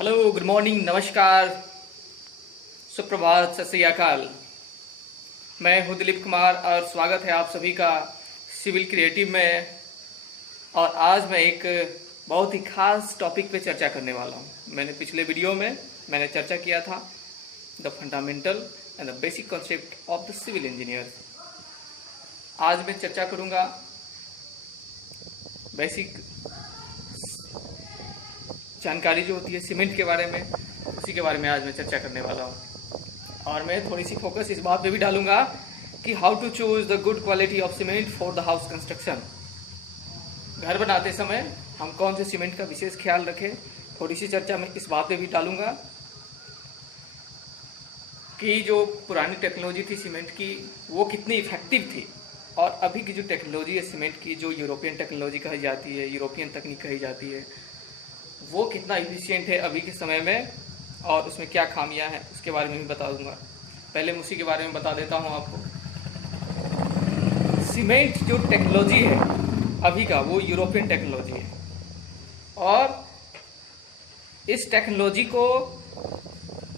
Hello, good morning, नमस्कार, सुप्रभात, सत श्री अकाल। मैं हूं दिलीप कुमार और स्वागत है आप सभी का सिविल क्रिएटिव में। और आज मैं एक बहुत ही खास टॉपिक पे चर्चा करने वाला हूं। मैंने पिछले वीडियो में चर्चा किया था the fundamental and the basic concept of the civil engineer. आज मैं चर्चा करूंगा बेसिक जानकारी जो होती है सीमेंट के बारे में, उसी के बारे में आज मैं चर्चा करने वाला हूँ। और मैं थोड़ी सी फोकस इस बात पे भी डालूंगा कि how to choose the good quality of cement for the house construction. घर बनाते समय हम कौन से सीमेंट का विशेष ख्याल रखें, थोड़ी सी चर्चा मैं इस बात पे भी डालूंगा कि जो पुरानी टेक्नोलॉजी थी सीमेंट की वो कितनी इफेक्टिव थी, और अभी की जो टेक्नोलॉजी है सीमेंट की, जो यूरोपियन टेक्नोलॉजी कही जाती है, यूरोपियन तकनीक कही जाती है, वो कितना इफिशियंट है अभी के समय में और उसमें क्या खामियां हैं उसके बारे में भी बता दूंगा। पहले मैं उसी के बारे में बता देता हूं आपको। सीमेंट जो टेक्नोलॉजी है अभी का, वो यूरोपियन टेक्नोलॉजी है, और इस टेक्नोलॉजी को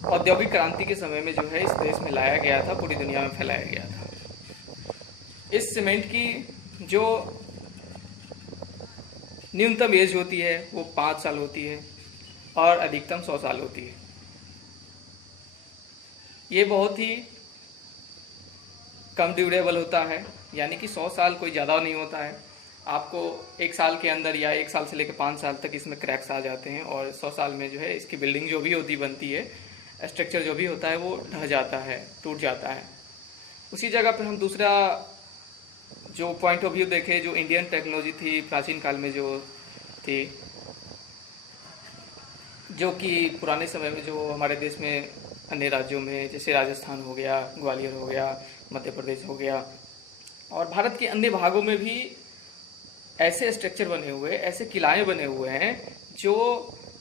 औद्योगिक क्रांति के समय में जो है इस देश में लाया गया था, पूरी दुनिया में फैलाया गया था। इस सीमेंट की जो न्यूनतम एज होती है वो 5 साल होती है और अधिकतम 100 साल होती है। ये बहुत ही कम ड्यूरेबल होता है, यानी कि 100 साल कोई ज़्यादा नहीं होता है। आपको 1 साल के अंदर या 1 साल से लेकर 5 साल तक इसमें क्रैक्स आ जाते हैं, और 100 साल में जो है इसकी बिल्डिंग जो भी होती बनती है, स्ट्रक्चर जो भी होता है वो ढह जाता है, टूट जाता है। उसी जगह पर हम दूसरा जो पॉइंट ऑफ व्यू देखे, जो इंडियन टेक्नोलॉजी थी प्राचीन काल में जो थी, जो कि पुराने समय में जो हमारे देश में अन्य राज्यों में जैसे राजस्थान हो गया, ग्वालियर हो गया, मध्य प्रदेश हो गया, और भारत के अन्य भागों में भी ऐसे स्ट्रक्चर बने हुए, ऐसे किलाएं बने हुए हैं जो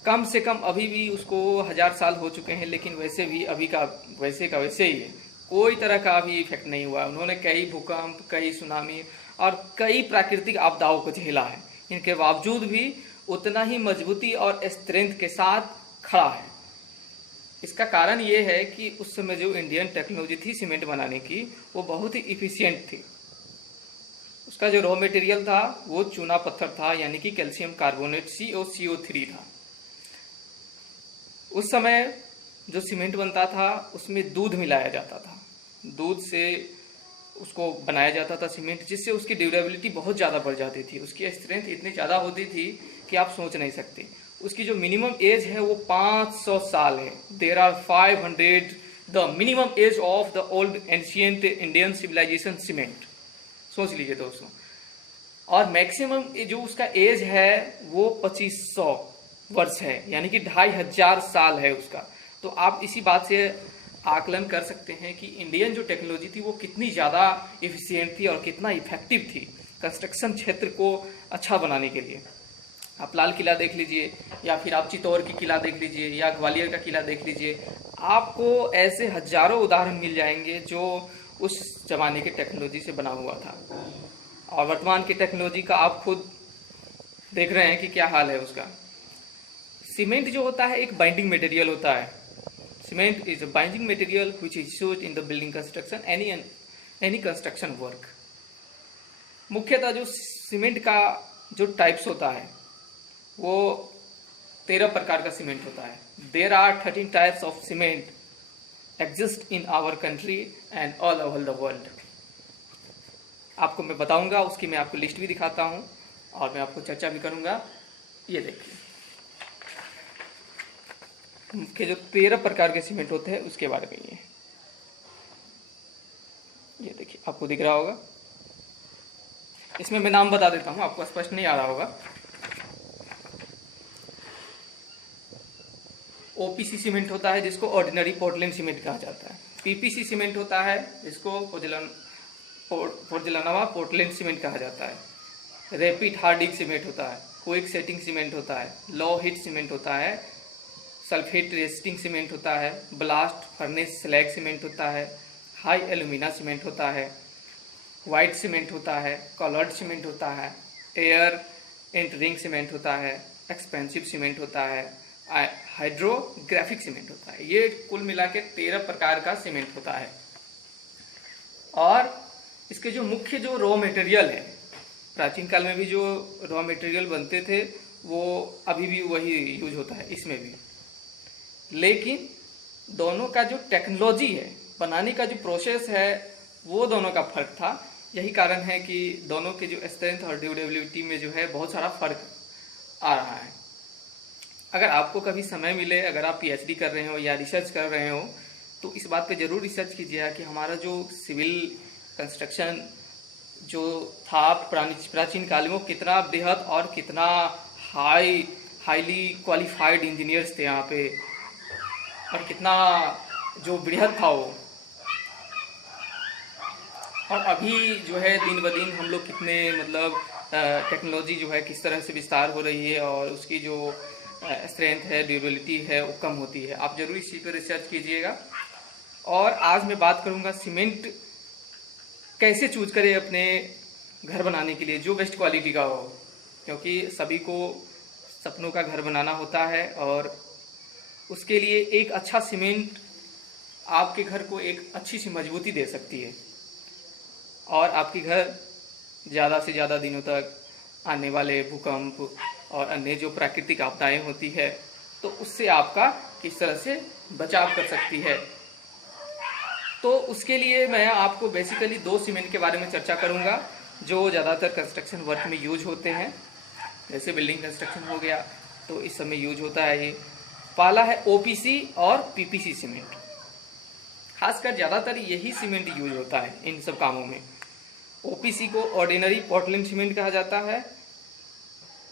कम से कम अभी भी उसको 1000 साल हो चुके हैं, लेकिन वैसे भी अभी का वैसे ही है, कोई तरह का अभी इफेक्ट नहीं हुआ। उन्होंने कई भूकंप, कई सुनामी और कई प्राकृतिक आपदाओं को झेला है, इनके बावजूद भी उतना ही मजबूती और स्ट्रेंथ के साथ खड़ा है। इसका कारण ये है कि उस समय जो इंडियन टेक्नोलॉजी थी सीमेंट बनाने की, वो बहुत ही इफिशियंट थी। उसका जो रॉ मटेरियल था वो चूना पत्थर था, यानी कि कैल्शियम कार्बोनेट CaCO3 था। उस समय जो सीमेंट बनता था उसमें दूध मिलाया जाता था, दूध से उसको बनाया जाता था सीमेंट, जिससे उसकी ड्यूरेबिलिटी बहुत ज़्यादा बढ़ जाती थी। उसकी स्ट्रेंथ इतनी ज़्यादा होती थी कि आप सोच नहीं सकते। उसकी जो मिनिमम एज है वो 500 साल है। There are 500 the minimum age of the old ancient Indian civilization cement, सोच लीजिए दोस्तों। और मैक्सिमम जो उसका एज है वो 2500 वर्ष है, यानी कि 2500 साल है उसका। तो आप इसी बात से आकलन कर सकते हैं कि इंडियन जो टेक्नोलॉजी थी वो कितनी ज़्यादा इफिशियंट थी और कितना इफेक्टिव थी कंस्ट्रक्शन क्षेत्र को अच्छा बनाने के लिए। आप लाल किला देख लीजिए, या फिर आप चित्तौड़ की किला देख लीजिए, या ग्वालियर का किला देख लीजिए, आपको ऐसे हजारों उदाहरण मिल जाएंगे जो उस जमाने की टेक्नोलॉजी से बना हुआ था। और वर्तमान की टेक्नोलॉजी का आप खुद देख रहे हैं कि क्या हाल है उसका। सीमेंट जो होता है एक बाइंडिंग मटेरियल होता है। Cement is a binding material which is used in the building construction, any construction work. मुख्यतः जो सीमेंट का जो टाइप्स होता है वो 13 प्रकार का सीमेंट होता है। There are 13 types of cement exist in our country and all over the world. आपको मैं बताऊंगा, उसकी मैं आपको लिस्ट भी दिखाता हूं और मैं आपको चर्चा भी करूंगा। ये देखिए के जो 13 प्रकार के सीमेंट होते हैं उसके बारे में ये देखिए, आपको दिख रहा होगा। इसमें मैं नाम बता देता हूं, आपको स्पष्ट नहीं आ रहा होगा। OPC सीमेंट होता है जिसको ऑर्डिनरी पोर्टलैंड सीमेंट कहा जाता है। PPC सीमेंट होता है जिसको पोर्टलैंडवा पोर्टलैंड सीमेंट कहा जाता है। रैपिड हार्डिंग सीमेंट होता है, क्विक सेटिंग सीमेंट होता है, लो हीट सीमेंट होता है, सल्फेट रेस्टिंग सीमेंट होता है, ब्लास्ट फर्नेस स्लैग सीमेंट होता है, हाई एल्यूमिना सीमेंट होता है, वाइट सीमेंट होता है, कलर्ड सीमेंट होता है, एयर एंटरिंग सीमेंट होता है, एक्सपेंसिव सीमेंट होता है, हाइड्रोग्राफिक सीमेंट होता है। ये कुल मिला के 13 प्रकार का सीमेंट होता है। और इसके जो मुख्य जो रॉ मटेरियल है, प्राचीन काल में भी जो रॉ मटेरियल बनते थे वो अभी भी वही यूज होता है इसमें भी, लेकिन दोनों का जो टेक्नोलॉजी है, बनाने का जो प्रोसेस है, वो दोनों का फर्क था। यही कारण है कि दोनों के जो स्ट्रेंथ और ड्यूरेबिलिटी में जो है बहुत सारा फर्क आ रहा है। अगर आपको कभी समय मिले, अगर आप पीएचडी कर रहे हो या रिसर्च कर रहे हो, तो इस बात पे ज़रूर रिसर्च कीजिएगा कि हमारा जो सिविल कंस्ट्रक्शन जो था प्राचीन काल में, वो कितना बृहद और कितना हाईली क्वालिफाइड इंजीनियर्स थे यहाँ पे, और कितना जो बृहद था वो। और अभी जो है दिन ब दिन हम लोग कितने मतलब टेक्नोलॉजी जो है किस तरह से विस्तार हो रही है, और उसकी जो स्ट्रेंथ है, ड्यूरेबिलिटी है, वो कम होती है। आप जरूर इसी पर रिसर्च कीजिएगा। और आज मैं बात करूँगा सीमेंट कैसे चूज करें अपने घर बनाने के लिए जो बेस्ट क्वालिटी का हो, क्योंकि सभी को सपनों का घर बनाना होता है, और उसके लिए एक अच्छा सीमेंट आपके घर को एक अच्छी सी मजबूती दे सकती है, और आपके घर ज़्यादा से ज़्यादा दिनों तक आने वाले भूकंप और अन्य जो प्राकृतिक आपदाएं होती है, तो उससे आपका किस तरह से बचाव कर सकती है। तो उसके लिए मैं आपको बेसिकली 2 सीमेंट के बारे में चर्चा करूंगा जो ज़्यादातर कंस्ट्रक्शन वर्क में यूज होते हैं। जैसे बिल्डिंग कंस्ट्रक्शन हो गया तो इस समय यूज होता है ये। पहला है ओपीसी और पीपीसी सीमेंट। खासकर ज़्यादातर यही सीमेंट यूज होता है इन सब कामों में। ओपीसी को ऑर्डिनरी पोर्टलैंड सीमेंट कहा जाता है।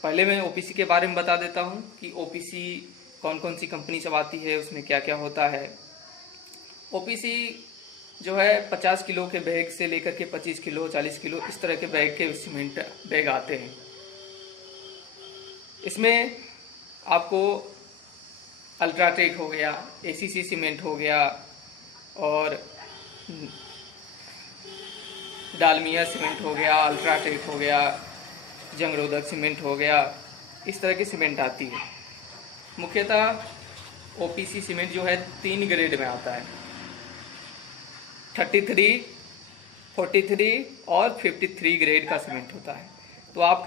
पहले मैं ओपीसी के बारे में बता देता हूँ कि ओपीसी कौन कौन सी कंपनी सब आती है, उसमें क्या क्या होता है। ओपीसी जो है 50 किलो के बैग से लेकर के 25 किलो 40 किलो इस तरह के बैग के सीमेंट बैग आते हैं। इसमें आपको अल्ट्राटेक हो गया, एसीसी सीमेंट हो गया, और डालमिया सीमेंट हो गया, अल्ट्राटेक हो गया, जंगरोधक सीमेंट हो गया, इस तरह की सीमेंट आती है। मुख्यतः ओपीसी सीमेंट जो है 3 ग्रेड में आता है, 33, 43 और 53 ग्रेड का सीमेंट होता है। तो आप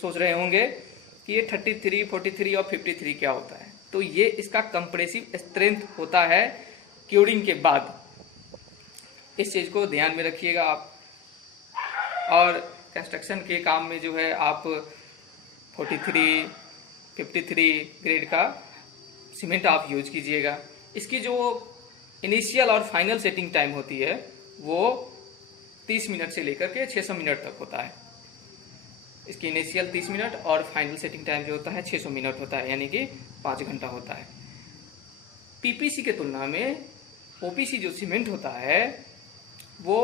सोच रहे होंगे कि ये 33, 43 और 53 क्या होता है। तो ये इसका कंप्रेसिव स्ट्रेंथ होता है क्यूरिंग के बाद। इस चीज़ को ध्यान में रखिएगा आप। और कंस्ट्रक्शन के काम में जो है आप 43, 53 ग्रेड का सीमेंट आप यूज कीजिएगा। इसकी जो इनिशियल और फाइनल सेटिंग टाइम होती है वो 30 मिनट से लेकर के 600 मिनट तक होता है। इसकी इनिशियल 30 मिनट और फाइनल सेटिंग टाइम जो होता है 600 मिनट होता है, यानी कि 5 घंटा होता है। पीपीसी के तुलना में ओपीसी जो सीमेंट होता है वो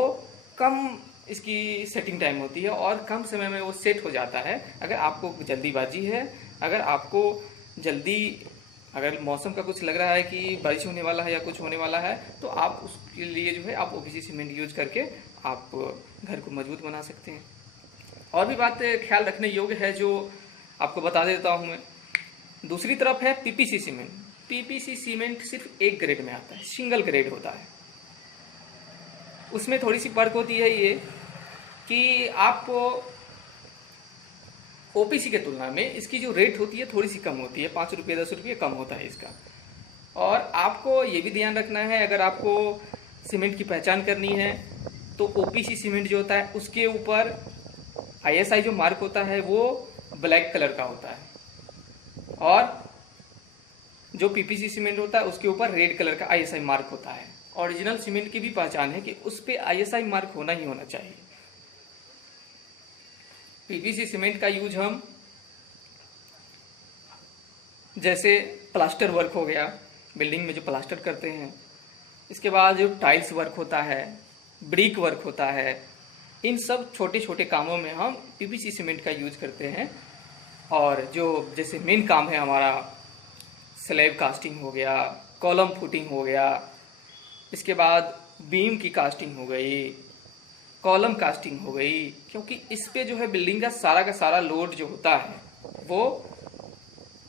कम इसकी सेटिंग टाइम होती है और कम समय में वो सेट हो जाता है। अगर आपको जल्दीबाजी है, अगर मौसम का कुछ लग रहा है कि बारिश होने वाला है या कुछ होने वाला है, तो आप उसके लिए जो है आप ओपीसी सीमेंट यूज करके आप घर को मजबूत बना सकते हैं। और भी बात ख्याल रखने योग्य है जो आपको बता देता हूँ मैं। दूसरी तरफ है पीपीसी सीमेंट। पीपीसी सीमेंट सिर्फ 1 ग्रेड में आता है, सिंगल ग्रेड होता है। उसमें थोड़ी सी फर्क होती है ये कि आपको ओपीसी के तुलना में इसकी जो रेट होती है थोड़ी सी कम होती है, 5 रुपये 10 रुपये कम होता है इसका। और आपको ये भी ध्यान रखना है, अगर आपको सीमेंट की पहचान करनी है तो ओपीसी सीमेंट जो होता है उसके ऊपर आईएसआई जो मार्क होता है वो ब्लैक कलर का होता है, और जो पीपीसी सीमेंट होता है उसके ऊपर रेड कलर का आईएसआई मार्क होता है। ओरिजिनल सीमेंट की भी पहचान है कि उस पर आईएसआई मार्क होना ही होना चाहिए। पीपीसी सीमेंट का यूज हम जैसे प्लास्टर वर्क हो गया, बिल्डिंग में जो प्लास्टर करते हैं, इसके बाद जो टाइल्स वर्क होता है, ब्रिक वर्क होता है, इन सब छोटे छोटे कामों में हम पीपीसी सीमेंट का यूज करते हैं। और जो जैसे मेन काम है हमारा स्लैब कास्टिंग हो गया, कॉलम फुटिंग हो गया, इसके बाद बीम की कास्टिंग हो गई, कॉलम कास्टिंग हो गई, क्योंकि इस पे जो है बिल्डिंग का सारा लोड जो होता है वो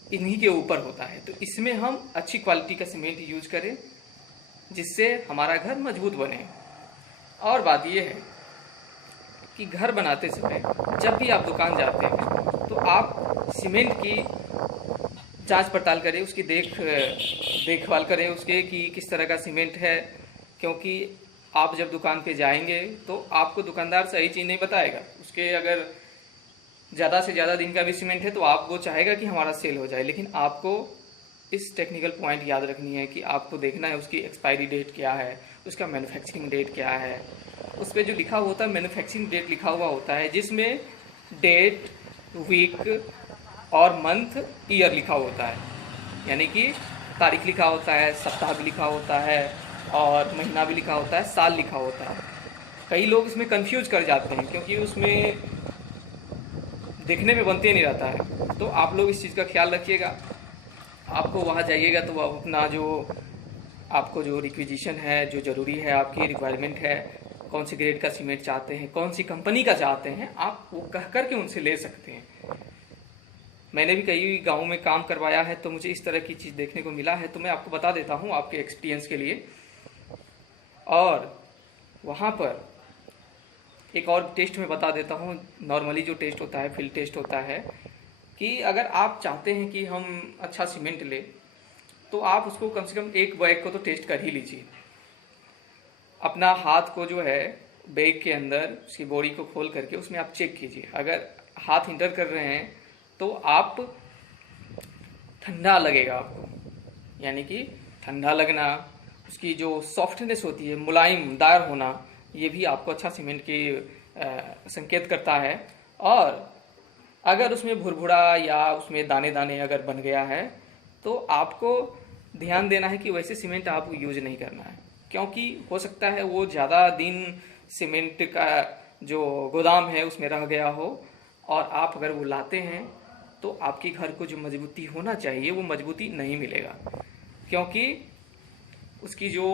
इन्हीं के ऊपर होता है। तो इसमें हम अच्छी क्वालिटी का सीमेंट यूज करें जिससे हमारा घर मजबूत बने। और बात यह है कि घर बनाते समय जब भी आप दुकान जाते हैं तो आप सीमेंट की जांच पड़ताल करें, उसकी देखभाल करें उसके कि किस तरह का सीमेंट है, क्योंकि आप जब दुकान पे जाएंगे तो आपको दुकानदार सही चीज़ नहीं बताएगा। उसके अगर ज़्यादा से ज़्यादा दिन का भी सीमेंट है तो आप वो चाहेगा कि हमारा सेल हो जाए, लेकिन आपको इस टेक्निकल पॉइंट याद रखनी है कि आपको देखना है उसकी एक्सपायरी डेट क्या है, उसका मैन्युफैक्चरिंग डेट क्या है। उस पर जो लिखा हुआ होता है मैन्युफैक्चरिंग डेट लिखा हुआ होता है, जिसमें डेट, वीक और मंथ, ईयर लिखा होता है, यानी कि तारीख लिखा होता है, सप्ताह भी लिखा होता है और महीना भी लिखा होता है, साल लिखा होता है। कई लोग इसमें कंफ्यूज कर जाते हैं क्योंकि उसमें देखने में बनते नहीं रहता है। तो आप लोग इस चीज़ का ख्याल रखिएगा। आपको वहाँ जाइएगा तो आप अपना जो आपको जो रिक्विजिशन है, जो ज़रूरी है, आपकी रिक्वायरमेंट है, कौन सी ग्रेड का सीमेंट चाहते हैं, कौन सी कंपनी का चाहते हैं, आप वो कह कर के उनसे ले सकते हैं। मैंने भी कई गाँव में काम करवाया है तो मुझे इस तरह की चीज़ देखने को मिला है, तो मैं आपको बता देता हूँ आपके एक्सपीरियंस के लिए। और वहाँ पर एक और टेस्ट में बता देता हूँ। नॉर्मली जो टेस्ट होता है, फील्ड टेस्ट होता है, कि अगर आप चाहते हैं कि हम अच्छा सीमेंट ले तो आप उसको कम से कम एक बैग को तो टेस्ट कर ही लीजिए। अपना हाथ को जो है बैग के अंदर उसकी बॉडी को खोल करके उसमें आप चेक कीजिए। अगर हाथ इंटर कर रहे हैं तो आप ठंडा लगेगा आपको, यानी कि ठंडा लगना, उसकी जो सॉफ्टनेस होती है, मुलायमदार होना, ये भी आपको अच्छा सीमेंट की संकेत करता है। और अगर उसमें भुरभुरा या उसमें दाने दाने अगर बन गया है तो आपको ध्यान देना है कि वैसे सीमेंट आपको यूज नहीं करना है, क्योंकि हो सकता है वो ज़्यादा दिन सीमेंट का जो गोदाम है उसमें रह गया हो और आप अगर वो लाते हैं तो आपके घर को जो मजबूती होना चाहिए वो मजबूती नहीं मिलेगा, क्योंकि उसकी जो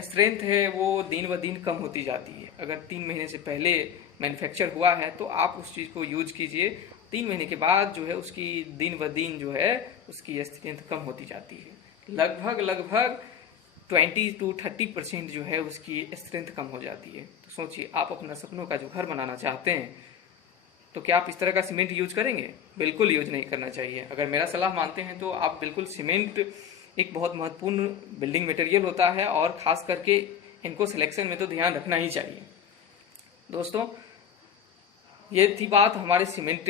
स्ट्रेंथ है वो दिन ब दिन कम होती जाती है। अगर 3 महीने से पहले मैन्युफैक्चर हुआ है तो आप उस चीज़ को यूज कीजिए, 3 महीने के बाद जो है उसकी दिन ब दिन जो है उसकी स्ट्रेंथ कम होती जाती है। लगभग 20 to 30% जो है उसकी स्ट्रेंथ कम हो जाती है। तो सोचिए, आप अपना सपनों का जो घर बनाना चाहते हैं तो क्या आप इस तरह का सीमेंट यूज करेंगे? बिल्कुल यूज नहीं करना चाहिए। अगर मेरा सलाह मानते हैं तो आप बिल्कुल, सीमेंट एक बहुत महत्वपूर्ण बिल्डिंग मटेरियल होता है और ख़ास करके इनको सिलेक्शन में तो ध्यान रखना ही चाहिए। दोस्तों, ये थी बात हमारे सीमेंट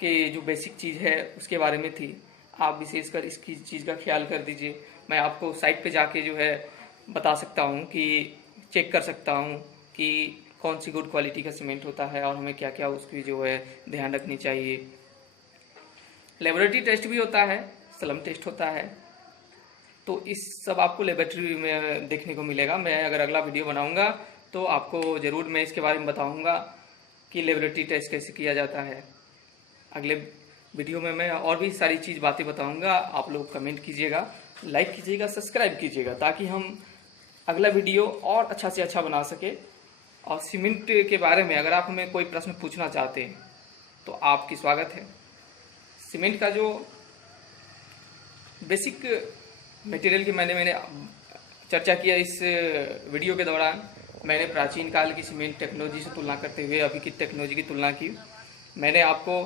के जो बेसिक चीज़ है उसके बारे में थी। आप विशेषकर इसकी चीज़ का ख्याल कर दीजिए। मैं आपको साइट पे जाके जो है बता सकता हूँ कि चेक कर सकता हूँ कि कौन सी गुड क्वालिटी का सीमेंट होता है और हमें क्या क्या उसकी जो है ध्यान रखनी चाहिए। लेबोरेटरी टेस्ट भी होता है, स्लम टेस्ट होता है, तो इस सब आपको लेबोरेटरी में देखने को मिलेगा। मैं अगर अगला वीडियो बनाऊंगा तो आपको ज़रूर मैं इसके बारे में बताऊंगा कि लेबोरेटरी टेस्ट कैसे किया जाता है। अगले वीडियो में मैं और भी सारी चीज़ बातें बताऊंगा। आप लोग कमेंट कीजिएगा, लाइक कीजिएगा, सब्सक्राइब कीजिएगा, ताकि हम अगला वीडियो और अच्छा से अच्छा बना सके। और सीमेंट के बारे में अगर आप हमें कोई प्रश्न पूछना चाहते हैं तो आपकी स्वागत है। सीमेंट का जो बेसिक मटेरियल की मैंने चर्चा किया इस वीडियो के दौरान, मैंने प्राचीन काल की सीमेंट टेक्नोलॉजी से तुलना करते हुए अभी की टेक्नोलॉजी की तुलना की। मैंने आपको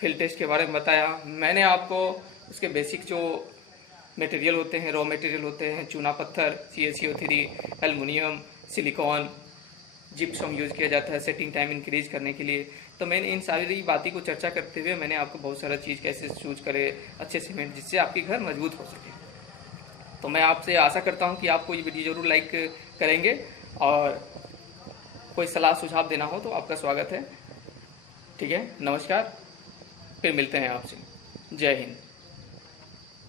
फील्ड टेस्ट के बारे में बताया। मैंने आपको उसके बेसिक जो मटेरियल होते हैं, रॉ मटेरियल होते हैं, चूना पत्थर, CaCO3, aluminium, silicon, gypsum use किया जाता है सेटिंग टाइम इंक्रीज करने के लिए। तो मैंने इन सारी बातें को चर्चा करते हुए मैंने आपको बहुत सारा चीज़ कैसे चूज करे अच्छे सीमेंट, जिससे आपके घर मजबूत हो सके। तो मैं आपसे आशा करता हूँ कि आपको ये वीडियो ज़रूर लाइक करेंगे, और कोई सलाह सुझाव देना हो तो आपका स्वागत है। ठीक है, नमस्कार, फिर मिलते हैं आपसे। जय हिंद।